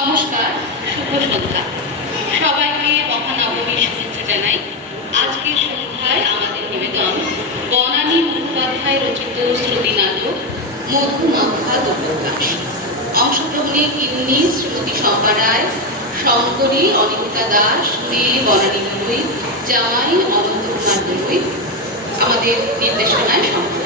নমস্কার, শুভ সন্ধ্যা। সবাইকে মহানবমীর শুভেচ্ছা জানাই। আজকের সন্ধ্যায় আমাদের নিবেদন বনানী মুখোপাধ্যায় রচিত শ্রুতি নাটক মধুমাখা দুর্গদাস। অংশগ্রহণে গিন্নি শ্রীমতী শম্পা রায়, শঙ্করী অনিন্দিতা দাস, মেয়ে বনানী দলুই, জামাই অনন্ত কুমার দলুই। আমাদের নির্দেশনায় শঙ্কর।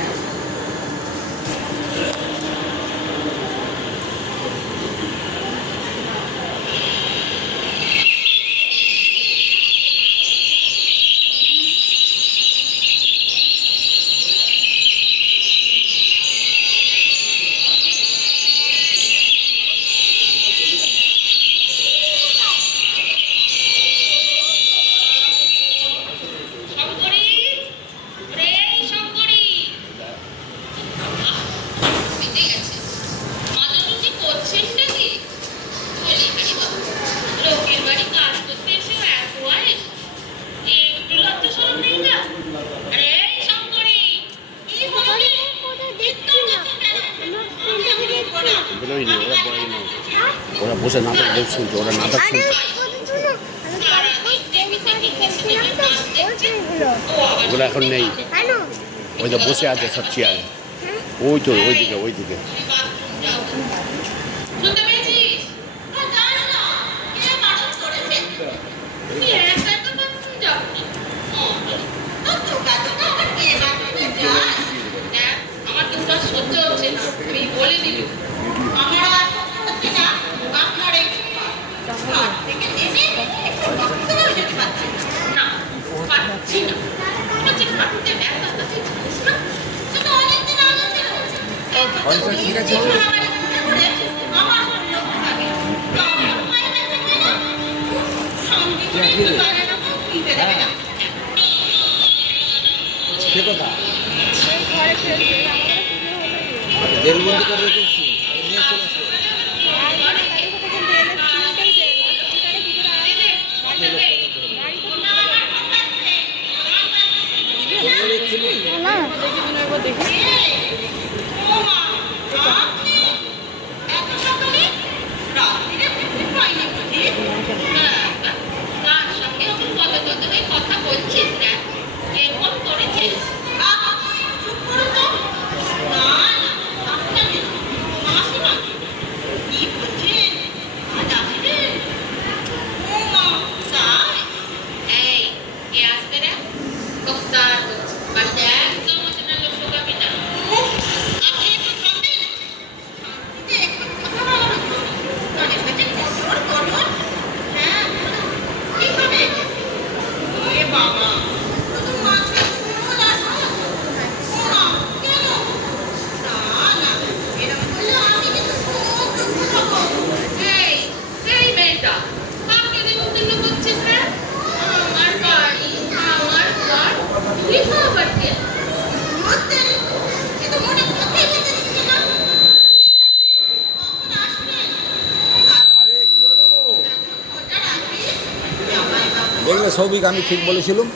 ওরা বসে নাটক শুনছে, ওরা নাটক শুনছে। ওগুলো এখন নেই, ওই তো বসে আছে সব চেয়ারে। ওই তো ওইদিকে ওইদিকে আমার তো সহ্য হচ্ছে না, আমি বলে দিলি আমার ঠিক আছে। বলবে সৌভিক, আমি ঠিক বলেছিলাম।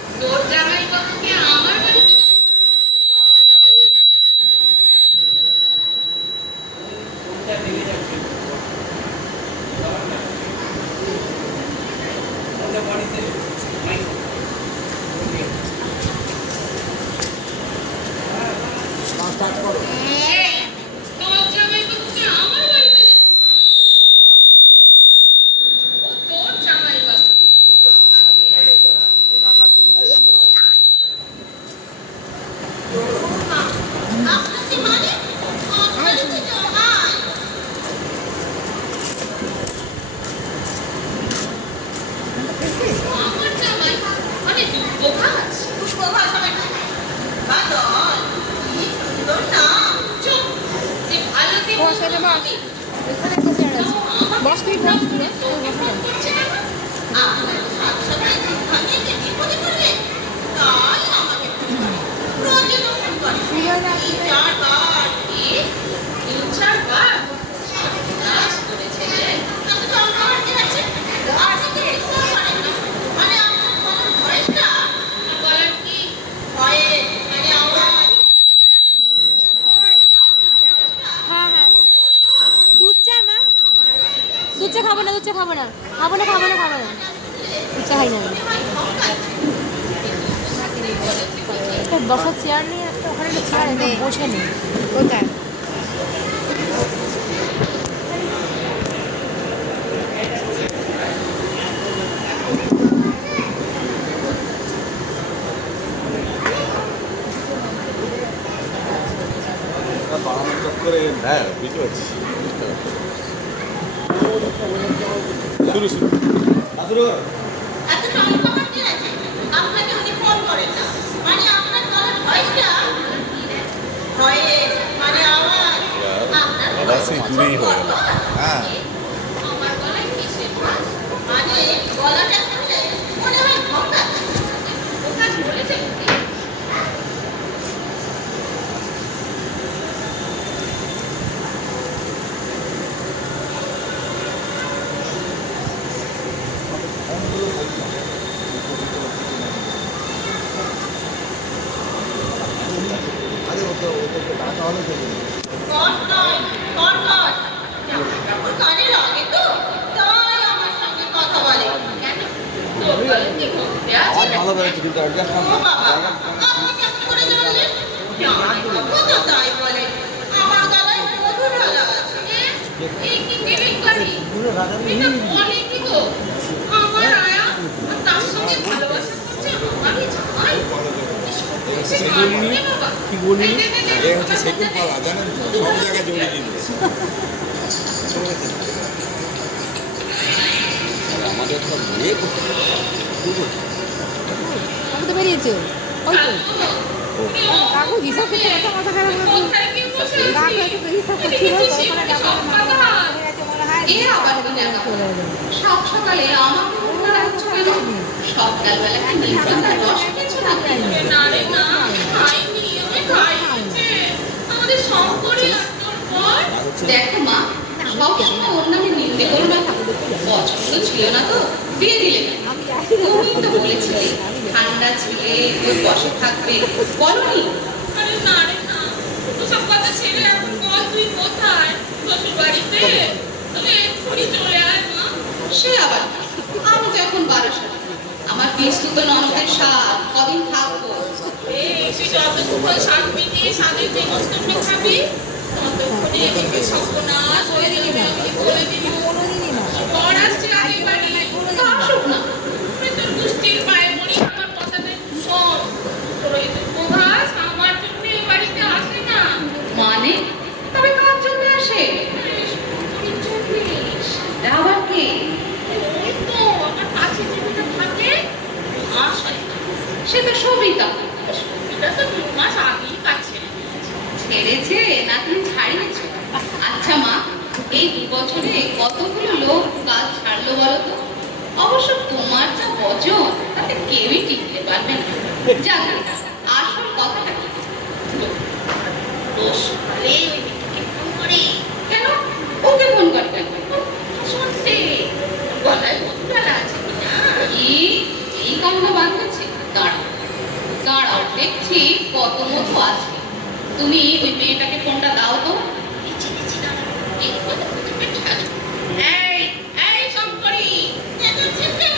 দুধ চা চা খাবো না, দুধ চা খাবো না, খাবো না, খাবো না, খাবো না, দুধ চা খাই না আমি। একটা বসার চেয়ার নিয়ে একটা ওখানে একটা চেয়ার এনে বসে নেই কোথায়। হ্যাঁ বুঝতে পারছি। শুরু শুরু এত সংখ্যা কি আছে? আপনাকে উনি ফোন করেন না। মানে আপনার গলার ভয়েসটা ভয়েস মানে আওয়াজ আপনার আবার সেই দূরেই হয়ে গেল। হ্যাঁ আমার গলায় কিসের ভয়েস? মানে গলাটা শুনলে মনে হয় ভঙ্গা। ওখানে বলেছে কট নয়, কর্কট। ওর কানে লাগে তো, তাই আমার সঙ্গে কথা বলে। কেন? তোর গলায় কি ভক্তি আছে না? ও বাবা, আপনি কেমন করে জানলেন? আমার বাবা তো তাই বলে। আমার গলায় মধু ঢালা আছে। এই কি কেলেঙ্কারি? এটা বলে কি গো? আমার আয়া আর তার সঙ্গে ভালোবাসা করছে আমি জামাই। কি বললি? এ হচ্ছে সেকেন্ড পালা, জানেন তো? সব জায়গায় জড়িয়ে দিল। আমাদের তো বিয়ে করতে আমি তো বেরিয়েছে ওই তো কাকু হিসাব করতে এত মাথা খারাপ কাকু এত হিসাব করছিল এ আবার কি দেখা হলো? সব সকালে আমাকে মনে রাখছো কেন? সকালবেলা কি নির্বাচন রস খেয়েছো নাকি? না রে না, খাইনি, আমি খাইছে। আমাদের শঙ্করী আসার পর দেখো মা, সবসময় ওর নামে নিন্দে করো না। পছন্দ ছিল না তো বিয়ে দিলে কেন? তুমি তো বলেছিলে ঠান্ডা ছিলে ওর বসে থাকবে, বলনি? আরে না রে না, ওসব কথা ছেড়ে এখন বল তুই কোথায়? শ্বশুর বাড়িতে? তাহলে এক্ষুনি চলে আয় মা। সে আবার কি? আমি তো এখন বারাসাত। আমার বিস্তৃত ননদের স্বাদ কদিন থাকবো? তুই যতক্ষণ শাক মিটিয়ে স্বাদের যে মস্তমে খাবি, ততক্ষণে এদিকে সর্বনাশ হয়ে যাবে। আমি বলে দিবি। বর আসছে আগের বাড়ি, তা আসুক না। তুই তোর গোষ্ঠীর পায়ে পড়ি, আমার কথাটা শোন। তোর ওই উপহাস আমার জন্য এই বাড়িতে আসে না। মানে তবে কার জন্য আসে? শঙ্করীর জন্যে। এটা আবার কি? ওই তো আমার কাছে যেটা থাকে, মাস হয় না। সে তো সবিতা। এটা তো 2 মাস আগেই কাছে। ছেড়েছে নাকি ছাড়িয়েছে? আচ্ছা মা, এই 2 বছরে কতগুলো লোক কাজ ছাড়লো বলো তো? অবশ্য তোমার যা বচন তাতে কেউই টিকতে পারবে না। যাক, আসল কথাটা কি? দোষ হলে ওই দিদিকে ফোন করে। কেন ওকে ফোন করে কেন? শুনতে গলায় মধুরালা আছে কিনা? কি এই কামনা বাঁধতেছে? দাঁড়াও দাঁড়াও, দেখছি কত মতো আছে। তুমি ওই মেয়েটাকে ফোনটা দাও তো। দিচ্ছি দিচ্ছি দাঁড়া। এই কথা বলতে পেছাল। এই এই শঙ্করী, চেঁচাচ্ছেন কেন?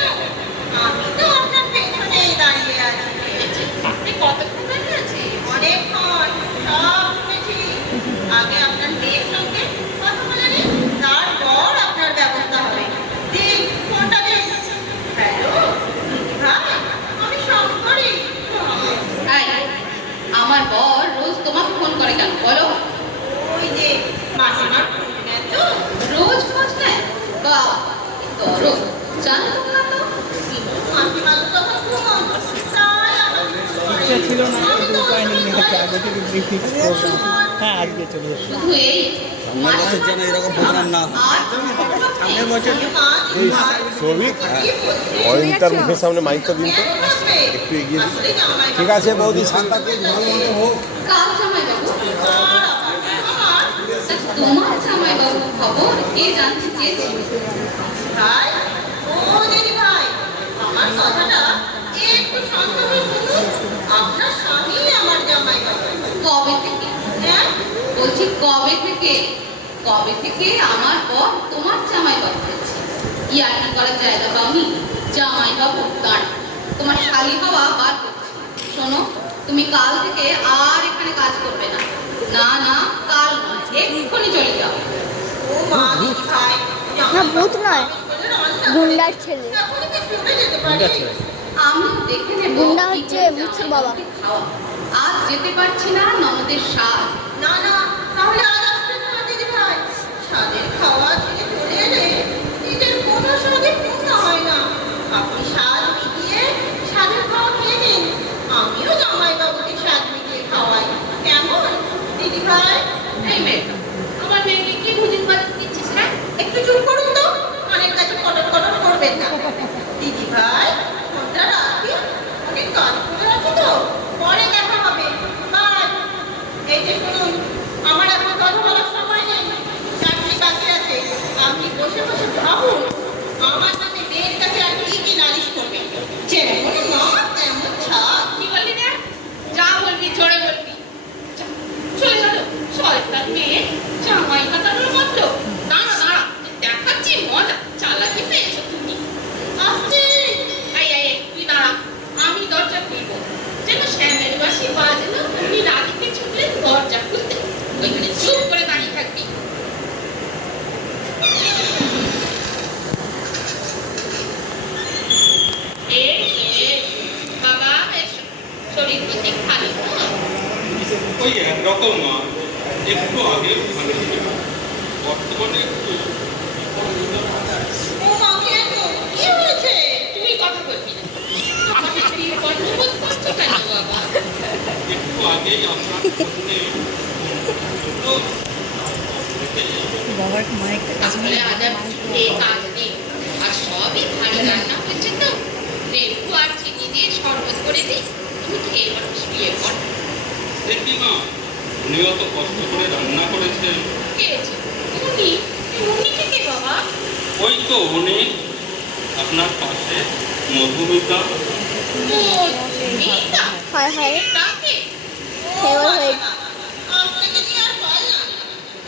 আমি তো আপনার পেছনেই দাঁড়িয়ে আছি। আপনি কতক্ষণ দাঁড়িয়ে আছি? অনেকক্ষণ, সব শুনেছি। আগে আপনার মেয়ের সঙ্গে কথা বলে নিন, তারপর আপনার ব্যবস্থা হবে। দিন ফোনটা দিন। হ্যালো ভাই, আমি শঙ্করী। তাই আমার বর রোজ তোমাকে ফোন করে কেন বলো? ওই যে মাসিমার ফোন নেন তো? রোজ খোঁজ নেয়? বাবা ধরো, জানো তো না তো? মাসিমার তখন ঘুমন, তাই আমার ইচ্ছা ছিল না, কিন্তু উপায় নেই, মেয়েকে আগে থেকে ব্রিফিং করলাম। হ্যাঁ, আজকে চলে যাচ্ছে। শুধু এই সামনের বছর যেন এরকম প্রোগ্রাম না হয়। আর সামনের বছর এই শ্রমিক অয়ন্তার মুখের সামনে মাইকটা দিন তো, একটু এগিয়ে দিন। ঠিক আছে বৌদি, শান্তাকে ভালো মতো হোক। কার জামাই বাবু? তোমার জামাই বাবু খবর কে জানতে চেয়েছে? ভাই, ও দিদি ভাই, আমার কথাটা একটু শান্ত হয়ে শুনুন। আপনার স্বামী আমার জামাই বাবা। কবে থেকে? হ্যাঁ, বলছি কবে থেকে? কবে থেকে আমার বর তোমার জামাই বাবু হয়েছে? ইয়ার্কি করার জায়গা পাওনি? জামাই বাবু দাঁড়া, তোমার শালি হওয়া বার করছে। শোনো, তুমি কাল থেকে আর এখানে কাজ করবে না। না না, কাল নয়, এক্ষুনি চলে যাও। ও মা দিদি ভাই, না, ভূত নয়, গুন্ডার ছেলে। এখনই কি ছুটে যেতে পারি? আমি দেখে নেব। গুন্ডা হচ্ছে মুচ্ছুর বাবা। খাওয়া। আজ যেতে পারছি না, ননদের স্বাদ। না না, তাহলে আজ আসবে না দিদি ভাই। স্বাদের খাওয়া ছেড়ে চলে এলে নিজের কোনো স্বাদই পূর্ণ হয় না। আপনি স্বাদ মিটিয়ে স্বাদের খাওয়া খেয়ে নিন, আমিও জামাইবাবুকে স্বাদ মিটিয়ে খাওয়াই। কেমন দিদি ভাই? এই মেয়েটা, আমার মেয়েকে কি বুঝিন বাজিয়ে দিচ্ছিস? হ্যাঁ, একটু চুপ করুন তো, অনেক কাছে কটর কটর করবেন না। দিদি ভাই, ফোনটা রাখি, অনেক কাজ করে আছে তো, পরে দেখা হবে। বাই। এই যে শুনুন, আমার এখন কথা বলার সময় নেই, চাকরি বাকি আছে। আপনি বসে বসে ভাবুন আমার সাথে মেয়ের কাছে আর কি কি নালিশ করবেন। যেমন মা তেমন ছাদ। কি বললি রে? যা বলবি জোরে বলবি। যা, চলে গেল শয়তান মেয়ে, জামাই কাটানোর মতো। দাঁড়া দাঁড়া, দেখাচ্ছি মজা। চালাকি পেয়েছো তুমি। আসছি। এই এই এই, তুই দাঁড়া, আমি দরজা খুলবো। যেন শ্যামের বাসি বাজলো, তুমি রাগিতে ছুটলে দরজা খুলতে। ওইখানে চুপ করে দাঁড়িয়ে থাকবি। বাবা বেশ, শরীর প্রতি ভালো তো? ওই একরকম মা, একটু আগে ভালো ছিল, বর্তমানে একটু ও মা কেন? কি হয়েছে? তুই কথা বলবি না। আমাকে তুই গর্ববোধ করছো কেন বাবা? একটু আগেই আপনার সামনে তো বাবার মাইকটা কাছে তাহলে আজ আর খেয়ে কাজ নেই। আর সবই ভালো রান্না হচ্ছে তো। লেবু আর চিনি দিয়ে শরবত করে দিই, তুমি খেয়ে বরং শুয়ে পড়। দেখি মা, উনি অত কষ্ট করে রান্না করেছেন। খেয়েছে উনি? উনি থেকে বাবা? ওই তো উনি, আপনার পাশে মধুমিতা। মধুমিতা? হায় হায়, তাকে? হেও হয়ে আপনাকে নিয়ে আর পাই না।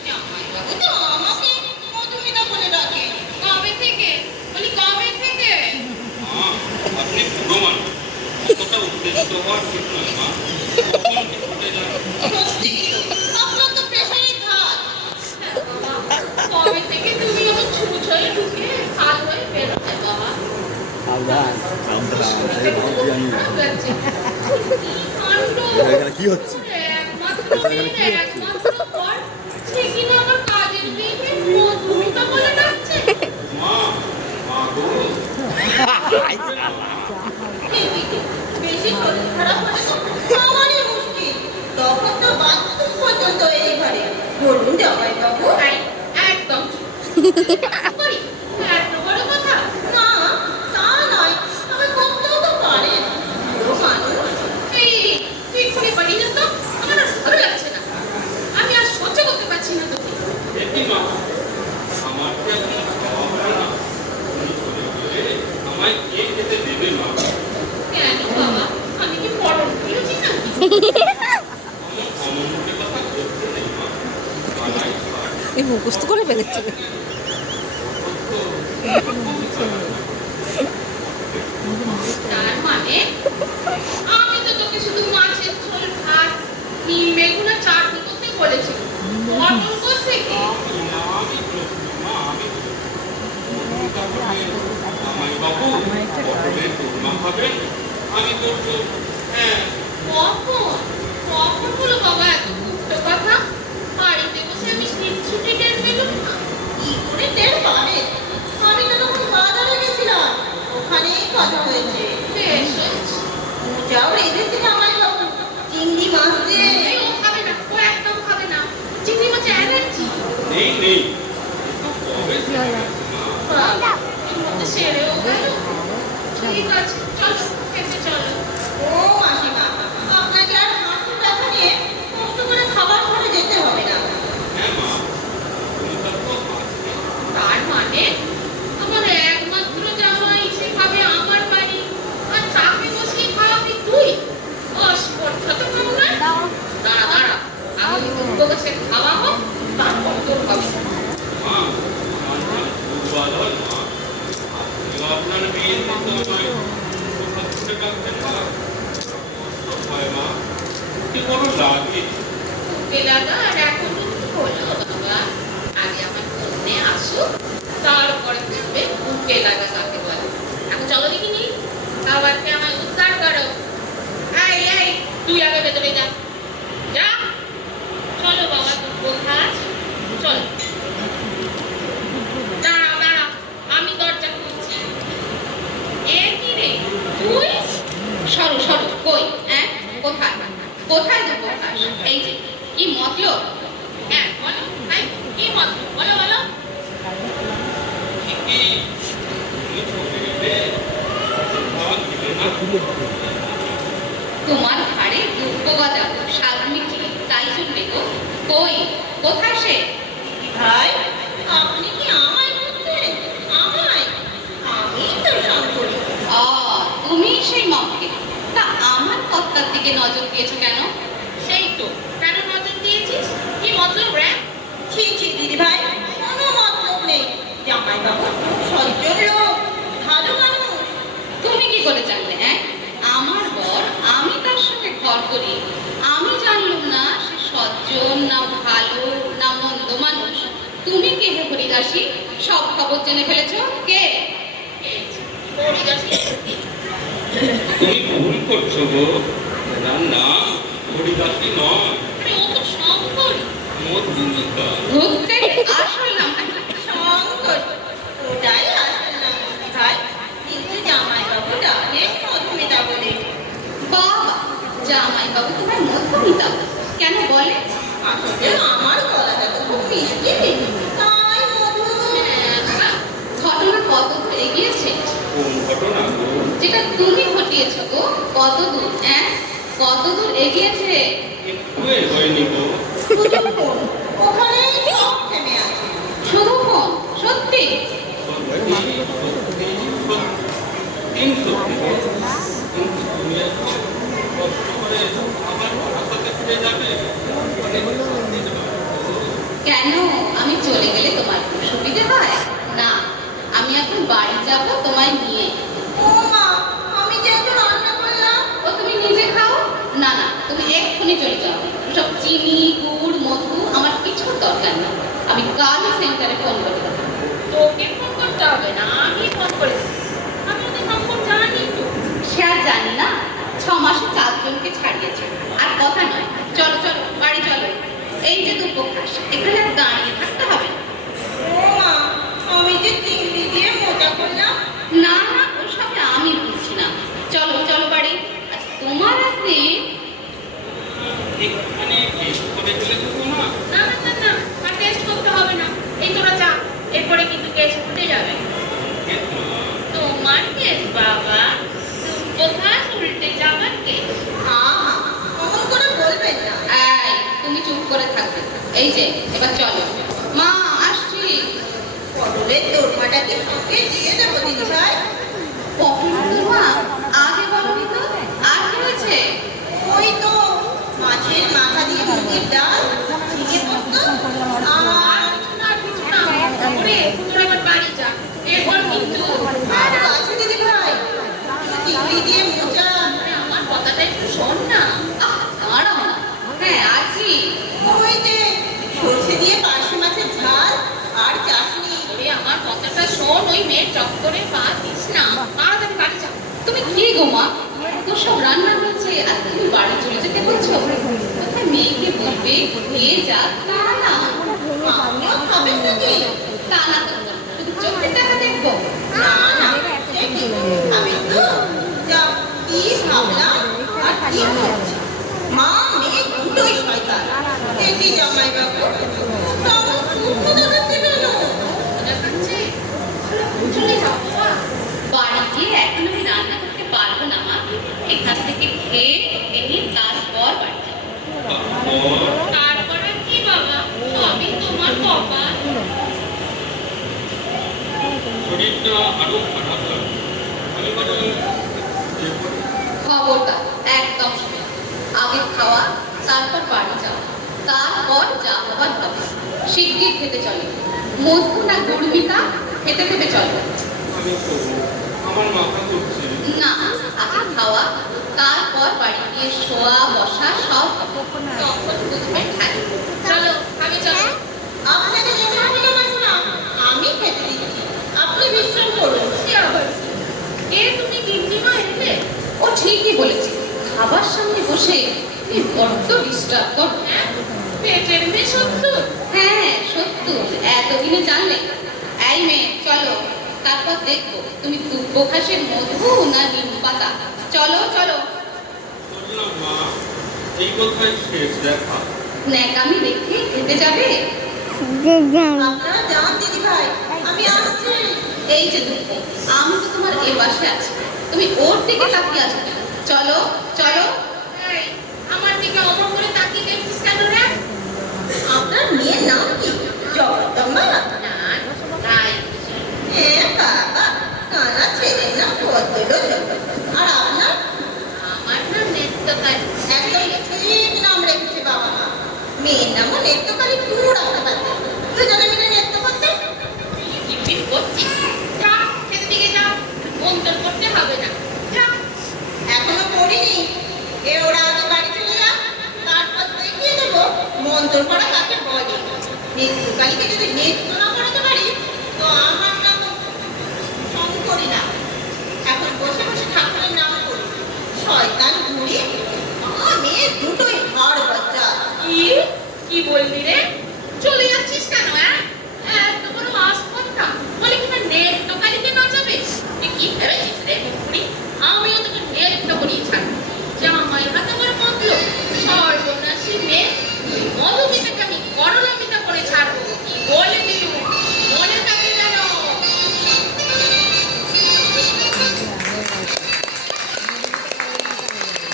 জামাইবাবু তো আমাকে মধুমিতা বলে ডাকে। কবে থেকে? বলি কবে থেকে? মা, আপনি পুরো মানুষ, অতটা উত্তেজিত হওয়ার ঠিক নয় মা। কখন কি ঘটে যায়। সত্যি, আপনার তো প্রেশারের ধার। কবে থেকে তুমি আমার ছুঁচ হয়ে ঢুকে কাল হয়ে বেরোতে বাবা? কি হচ্ছে? একমাত্র পর সে কিনা আমার কাজের মেয়েকে মধুমিতা বলে ডাকছে। মা, মা গো, বেশি শরীর খারাপ হলে তো আমারই মুশকিল। তখন তো বাথরুম পর্যন্ত এই ঘরে। বলুন জামাইবাবু। তাই একদম চুপ। করি এত বড় কথা? না, তা নয়, তবে করতেও তো পারেন। বুড়ো মানুষ। এই তুই এক্ষুনি বাড়ি যাস তো, আমার আর ভালো লাগছে না। আমি আর সহ্য করতে পারছি না তোকে। দেখি মা, আমার কি এখন খাওয়া হবে না? উনি চলে গেলে আমায় কে খেতে দেবে মা? কেন বাবা, আমি কি পরম করেছি নাকি? অমন মুখে কথা বলতে নেই মা। বালাই খায়। এই মুখস্থ করে ফেলেছে। তার মানে আমি তো তোকে শুধু মাছের ঝোল ভাত নিম বেগুনের চাটনি করতে বলেছি, পটল করতে কি? আমি বলেছি মা, আমি জামাইবাবু পটলের দোলমা খাবেন, আমি করবো। হ্যাঁ, কখন কখন হলো বাবা এত উল্টো কথা? বাড়িতে বসে আমি কিচ্ছুটি টের পেলাম না। কি করে টের পাবে? আমি তো তখন বাজারে গেছিলাম, ওখানেই কথা হয়েছে। বেশ হয়েছে। যাও রেঁধেছে জামাইবাবু, চিংড়ি মাছ দিয়ে। এই ও খাবে না, ও একদম খাবে না। চিংড়ি মাছে অ্যালার্জি। নেই নেই, কবে থেকে মা? এর মধ্যে সেরেও গেল। ঠিক আছে, চলো খেতে চলো। ও মাসিমা, আপনাকে আর হাঁটুর ব্যথা নিয়ে কষ্ট করে খাবার ঘরে যেতে হবে না। হ্যাঁ মা, তুমি তো আছে। তার মানে আমার একমাত্র জামাই সে খাবে আমার বাড়ি, আর তাকে বসিয়ে খাওয়াবি তুই? অস্পর্ধা তো খাবো না। দাঁড়া দাঁড়া, আমি তোকে বসে খাওয়াবো, তারপর তোর হবে। মা, আমার না দুর্বল হয় মা। কে লাগা কাকে বলে। এখন চলো দেখিনি, খাবারকে আমায় উদ্ধার করো। এই এই, তুই আগে ভেতরে যা, যা। চলো বাবা, তুমি কোথায় আছো? চলো। দাঁড়াও দাঁড়াও, আমি দরজা খুলছি। এ কি রে তুই? সরো সরো, কই? হ্যাঁ, কোথায় কোথায় যাবো? এই যে কি মতলব? হ্যাঁ বলো ভাই, কি মতলব? বলো বলো। ঠিকই, তুমি ছোটে গেলে খাওয়া দিবে না। তোমার ঘাড়ে দুঃখ গজাবো সাগ্নিটি, তাই জন্যে গো। কই, কোথায় সে? ভাই, আপনি কি আমায় বলছেন? আমায়? আমি তো শঙ্করী। তুমি সেই মমকে। তা আমার কর্তার দিকে নজর দিয়েছো কেন? সেই তো, কেন নজর দিয়েছিস? কি মতলব রে? ছি ছি দিদি ভাই, কোনো মতলব নেই। জামাইবাবু সজ্জন লোক, ভালো মানুষ। তুমি কি করে জানলে? হ্যাঁ, আমার বর, আমি তার সঙ্গে ঘর করি, আমি জানলাম না সে সজ্জন না ভালো না মন্দ মানুষ? তুমি কে হে হরিদাসী? সব খবর জেনে ফেলেছো? কে হরিদাসী? তুমি ভুল করছো গো, না না, হরিদাসী নয়, আরে ও তো শঙ্কর। মধুমিতা। ঘুরতে আসল নাম। শঙ্কর, ওটাই আসল নাম দিদি ভাই। কিন্তু জামাইবাবু ডাকেন মধুমিতা বলে। বাবা, জামাই বাবু তোমার মধুমিতা কেন বলে? আসলে আমার গলাটা তো খুব মিষ্টি, তাই মধু। ঘটনা কত দূর এগিয়েছে? কোন ঘটনা গো? যেটা তুমি ঘটিয়েছ গো, কত দূর? হ্যাঁ, কত দূর এগিয়েছে? একটু হয়নি গো। শুধু ওখানেই সব থেমে আছে। শুধু ফোন? সত্যি? কিন্তু তুমি এত কষ্ট করে আমার ভাষাতে ফিরে যাবে, কেন, আমি চলে গেলে তোমার খুব সুবিধে হয় না? আমি এখন বাড়ি যাব তোমায় নিয়ে। ও মা, আমি যেহেতু রান্না করলাম। ও তুমি নিজে খাও। না না, তুমি এক্ষুনি চলে যাও। সব চিনি গুড় মধু আমার কিছুর দরকার না। আমি কালই সেন্টারে ফোন করে দেবো। তোকে ফোন করতে হবে না, আমি ফোন করে দেবো। আমি ওদের নম্বর জানি তো। সে আর জানি না, 6 মাসে 4 জনকে ছাড়িয়েছে। আর কথা নয়, চলো চলো বাড়ি চলো। এই যে দুঃখখাস, এখানে আর দাঁড়িয়ে থাকতে হবে না। ও মা, আমি যে চিংড়ি দিয়ে মোটা করলাম। না না, ওসবে আমি বুঝছি না। চলো চলো বাড়ি। আর তোমার আপনি এখানে টেস্ট করে ফেলে দেবো না। না না না না, আর টেস্ট করতে হবে না। এই তোরা যা, এরপরে কিন্তু কেস ফুটে যাবে। তোমার কেস বাবা, কোথায় উল্টে যাবার কেস? আহা, অমন করে বলবেন না। এই, তুমি চুপ করে থাকবে। এই যে এবার চলো। মা আসছি। পটলের দোরমাটাকে সঙ্গে দিয়ে দেবো দিদি ভাই। কখন মা আগে বলনি তো? আর কি হয়েছে? ওই তো মাছের মাথা দিয়ে মুগের ডাল, ঝিঙে পোস্ত, আর কিছু না, ওরে তোরা এবার বাড়ি যা। এরপর কিন্তু আর আছে দিদি ভাই, চিংড়ি দিয়ে মোচা। আমার কথাটা একটু শোন না। দাঁড়াও না। হ্যাঁ, আর কি? ওই যে সর্ষে দিয়ে পার্শে মাছের ঝাল আর চাটনি। ওরে আমার কথাটা শোন, ওই মেয়ের চক্করে পা দিস না। তাড়াতাড়ি বাড়ি যাও। তুমি কি গো মা, তোর সব রান্না হয়েছে আর তুমি বাড়ি চলে যেতে বলছো? কোথায় মেয়েকে বলবে নিয়ে যা, তা না। আপনিও খাবেন নাকি? তা না তো, শুধু চোখের দেখা দেখবো। না না, সে কি খাবেন তো? যা, কি ভাবলাম আর কি ভাবছি। মা মেয়ে দুটোই শয়তান। এটি জামাইবাবু, তখন শুকনো দেখাচ্ছে কেন? মজা পাচ্ছে? চলে যাও বাবা। বাড়ি গিয়ে এখন আমি রান্না করতে পারবো না মা। এখান থেকে খেয়ে এনে তারপর বাড়ি যাবো। তারপর আর কি বাবা, সবই তোমার কপাল। শরীরটা আরো খারাপ লাগছে, আমি বরং শুয়ে পড়ি। খবরদার, একদম শোনো। আগে খাওয়া, তারপর বাড়ি যাও, তারপর যা হবার হবে। শিগগির খেতে চলে। মধু না গরমিতা, খেতে খেতে চলে। আমি তো আমার মাথা করছে। না, আগে খাওয়া, তারপর বাড়ি গিয়ে শোয়া বসা সব হবে। তখন বুঝবে ঠাই। চলো, আমি চলো। আপনাকে যেতে হবে না মাসিমা, আমি খেতে দিচ্ছি, আপনি বিশ্রাম করুন। বড্ড ডিস্টার্ব কর। পেটের মেয়ে সত্য হ্যাঁ সত্যি, এতদিনে জানলে। এই মেয়ে চলো, তারপর দেখবো তুমি দুব্বো ঘাসের মধু না নিম পাতা। চলো চলো। বললাম মা, এই কোথায় শেষ দেখা? ন্যাকামি দেখে খেতে যাবে? আপনারা যান দিদি ভাই, আমি আসছি। এই যে দুব্বো, আমি তো তোমার এ পাশে আছি, তুমি ওর দিকে তাকিয়ে আছো কেন? চলো চলো। এই, আমার দিকে অমর করে তাকিয়ে দেখছিস কেন রে? আপনার মেয়ের নাম কি? জগদম্বা? না, তাই এ বাবা, কানা ছেলের নাম ভদ্রলোক। আর আপনার? আমার নাম নেত্যকালী। একদম ঠিক নাম রেখেছে বাবা মা। মেয়ের নামও নেত্য